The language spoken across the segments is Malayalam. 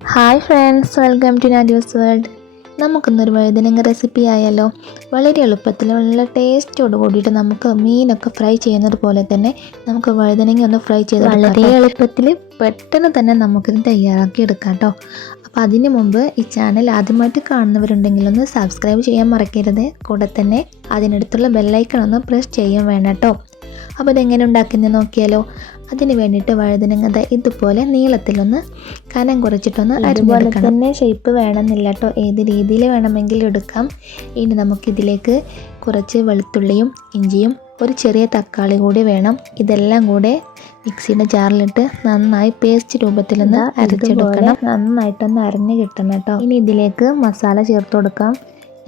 Hi friends, welcome to Nadiya's world. നമുക്കിന്നൊരു വഴുതനങ്ങ റെസിപ്പി ആയാലോ. വളരെ എളുപ്പത്തിൽ നല്ല ടേസ്റ്റോട് കൂടിയിട്ട് നമുക്ക് മീനൊക്കെ ഫ്രൈ ചെയ്യുന്നത് പോലെ തന്നെ നമുക്ക് വഴുതനങ്ങ ഒന്ന് ഫ്രൈ ചെയ്ത് വളരെ എളുപ്പത്തിൽ പെട്ടെന്ന് തന്നെ നമുക്കിത് തയ്യാറാക്കി എടുക്കാം കേട്ടോ. അപ്പോൾ അതിന് മുമ്പ് ഈ ചാനൽ ആദ്യമായിട്ട് കാണുന്നവരുണ്ടെങ്കിൽ ഒന്ന് സബ്സ്ക്രൈബ് ചെയ്യാൻ മറക്കരുത്. കൂടെ തന്നെ അതിനടുത്തുള്ള ബെല്ലൈക്കൺ ഒന്ന് പ്രസ് ചെയ്യാൻ വേണം കേട്ടോ. അപ്പോൾ ഇതെങ്ങനെ ഉണ്ടാക്കുന്നത് നോക്കിയാലോ. അതിന് വേണ്ടിയിട്ട് വഴുതനങ്ങ ഇതുപോലെ നീളത്തിലൊന്ന് കനം കുറച്ചിട്ടൊന്ന് അതുപോലെ തന്നെ ഷേപ്പ് വേണമെന്നില്ല കേട്ടോ, ഏത് രീതിയിൽ വേണമെങ്കിലും എടുക്കാം. ഇനി നമുക്കിതിലേക്ക് കുറച്ച് വെളുത്തുള്ളിയും ഇഞ്ചിയും ഒരു ചെറിയ തക്കാളി കൂടി വേണം. ഇതെല്ലാം കൂടെ മിക്സിയുടെ ജാറിലിട്ട് നന്നായി പേസ്റ്റ് രൂപത്തിലൊന്ന് അരച്ചെടുക്കണം. നന്നായിട്ടൊന്ന് അരഞ്ഞ് കിട്ടണം കേട്ടോ. ഇനി ഇതിലേക്ക് മസാല ചേർത്ത് കൊടുക്കാം.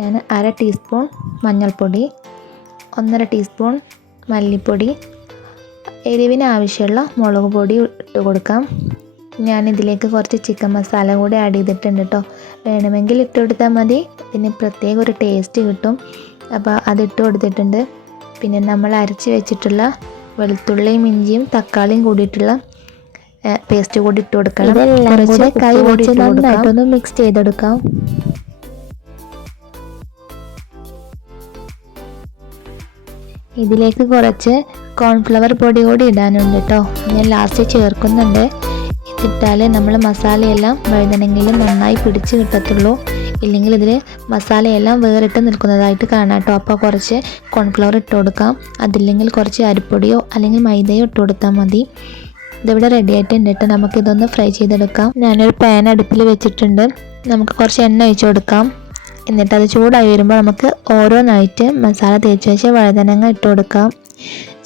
ഞാൻ 1/2 ടീസ്പൂൺ മഞ്ഞൾപ്പൊടി, 1/2 ടീസ്പൂൺ മല്ലിപ്പൊടി, എരിവിന് ആവശ്യമുള്ള മുളക് പൊടി ഇട്ട് കൊടുക്കാം. ഞാനിതിലേക്ക് കുറച്ച് ചിക്കൻ മസാല കൂടി ആഡ് ചെയ്തിട്ടുണ്ട് കേട്ടോ. വേണമെങ്കിൽ ഇട്ട് കൊടുത്താൽ മതി, ഇതിന് പ്രത്യേക ഒരു ടേസ്റ്റ് കിട്ടും. അപ്പോൾ അതിട്ട് കൊടുത്തിട്ടുണ്ട്. പിന്നെ നമ്മൾ അരച്ച് വെച്ചിട്ടുള്ള വെളുത്തുള്ളിയും ഇഞ്ചിയും തക്കാളിയും കൂടിയിട്ടുള്ള പേസ്റ്റ് കൂടി ഇട്ട് കൊടുക്കണം. കുറച്ച് കൈ വെച്ച് നന്നായിട്ടൊന്ന് മിക്സ് ചെയ്തെടുക്കാം. ഇതിലേക്ക് കുറച്ച് കോൺഫ്ലവർ പൊടി കൂടി ഇടാനുണ്ട് കേട്ടോ. ഞാൻ ലാസ്റ്റ് ചേർക്കുന്നുണ്ട്. ഇതിട്ടാൽ നമ്മൾ മസാലയെല്ലാം വഴുതനങ്ങയിൽ നന്നായി പിടിച്ച് കിട്ടത്തുള്ളൂ. ഇല്ലെങ്കിൽ ഇതിൽ മസാലയെല്ലാം വേറിട്ട് നിൽക്കുന്നതായിട്ട് കാണാം കേട്ടോ. അപ്പോൾ കുറച്ച് കോൺഫ്ലവർ ഇട്ട് കൊടുക്കാം. അതില്ലെങ്കിൽ കുറച്ച് അരിപ്പൊടിയോ അല്ലെങ്കിൽ മൈദയോ ഇട്ട് കൊടുത്താൽ മതി. ഇതിവിടെ റെഡി ആയിട്ടുണ്ട് കേട്ടോ. നമുക്കിതൊന്ന് ഫ്രൈ ചെയ്തെടുക്കാം. ഞാനൊരു പാൻ അടുപ്പിൽ വെച്ചിട്ടുണ്ട്. നമുക്ക് കുറച്ച് എണ്ണ ഒഴിച്ച് കൊടുക്കാം. എന്നിട്ട് അത് ചൂടായി വരുമ്പോൾ നമുക്ക് ഓരോന്നായിട്ട് മസാല തേച്ച് വെച്ച് വഴുതനങ്ങ ഇട്ട് കൊടുക്കാം.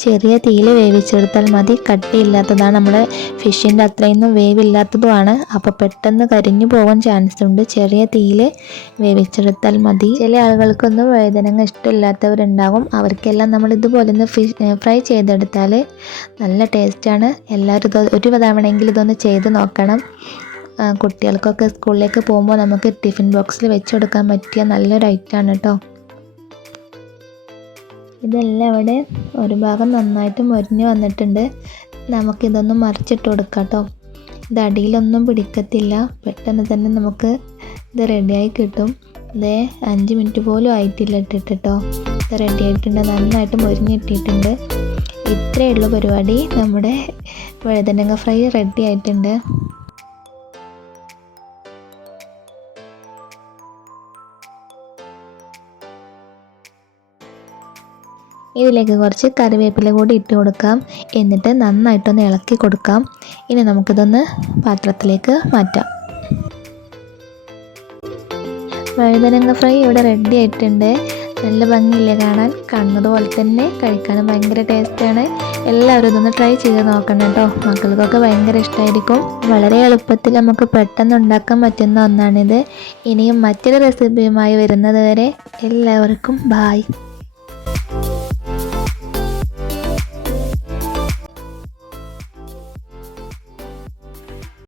ചെറിയ തീയിൽ വേവിച്ചെടുത്താൽ മതി. കട്ടിയില്ലാത്തതാണ്, നമ്മുടെ ഫിഷിൻ്റെ അത്രയൊന്നും വേവില്ലാത്തതുമാണ്. അപ്പോൾ പെട്ടെന്ന് കരിഞ്ഞു പോകാൻ ചാൻസ് ഉണ്ട്. ചെറിയ തീയിൽ വേവിച്ചെടുത്താൽ മതി. ചില ആളുകൾക്കൊന്നും വഴുതനങ്ങ ഇഷ്ടമില്ലാത്തവരുണ്ടാകും. അവർക്കെല്ലാം നമ്മൾ ഇതുപോലെ ഒന്ന് ഫ്രൈ ചെയ്തെടുത്താൽ നല്ല ടേസ്റ്റാണ്. എല്ലാവരും ഒരു തവണയെങ്കിലും ഇതൊന്ന് ചെയ്ത് നോക്കണം. കുട്ടികൾക്കൊക്കെ സ്കൂളിലേക്ക് പോകുമ്പോൾ നമുക്ക് ടിഫിൻ ബോക്സിൽ വെച്ച് കൊടുക്കാൻ പറ്റിയ നല്ലൊരു ഐറ്റമാണ് കേട്ടോ. ഇതെല്ലാം ഇവിടെ ഒരു ഭാഗം നന്നായിട്ട് മൊരിഞ്ഞ് വന്നിട്ടുണ്ട്. നമുക്കിതൊന്ന് മറിച്ചിട്ട് കൊടുക്കാം കേട്ടോ. ഇത് അടിയിലൊന്നും പിടിക്കത്തില്ല, പെട്ടെന്ന് തന്നെ നമുക്ക് ഇത് റെഡിയായി കിട്ടും. ഇതേ 5 മിനിറ്റ് പോലും ആയിട്ടില്ല ഇട്ടിട്ട് കേട്ടോ. ഇത് റെഡി ആയിട്ടുണ്ട്, നന്നായിട്ട് മൊരിഞ്ഞിട്ടിട്ടുണ്ട്. ഇത്രയേ ഉള്ളൂ പരിപാടി. നമ്മുടെ വഴുതനങ്ങ ഫ്രൈ റെഡി ആയിട്ടുണ്ട്. ഇതിലേക്ക് കുറച്ച് കറിവേപ്പില കൂടി ഇട്ട് കൊടുക്കാം. എന്നിട്ട് നന്നായിട്ടൊന്ന് ഇളക്കി കൊടുക്കാം. ഇനി നമുക്കിതൊന്ന് പാത്രത്തിലേക്ക് മാറ്റാം. വഴുതനങ്ങ ഫ്രൈ ഇവിടെ റെഡി ആയിട്ടുണ്ട്. നല്ല ഭംഗിയില്ലേ കാണാൻ. കാണുന്നതുപോലെ തന്നെ കഴിക്കാനും ഭയങ്കര ടേസ്റ്റാണ്. എല്ലാവരും ഇതൊന്ന് ട്രൈ ചെയ്ത് നോക്കണം കേട്ടോ. മക്കൾക്കൊക്കെ ഭയങ്കര ഇഷ്ടമായിരിക്കും. വളരെ എളുപ്പത്തിൽ നമുക്ക് പെട്ടെന്ന് ഉണ്ടാക്കാൻ പറ്റുന്ന ഒന്നാണിത്. ഇനിയും മറ്റൊരു റെസിപ്പിയുമായി വരുന്നത് വരെ എല്ലാവർക്കും ബായ്.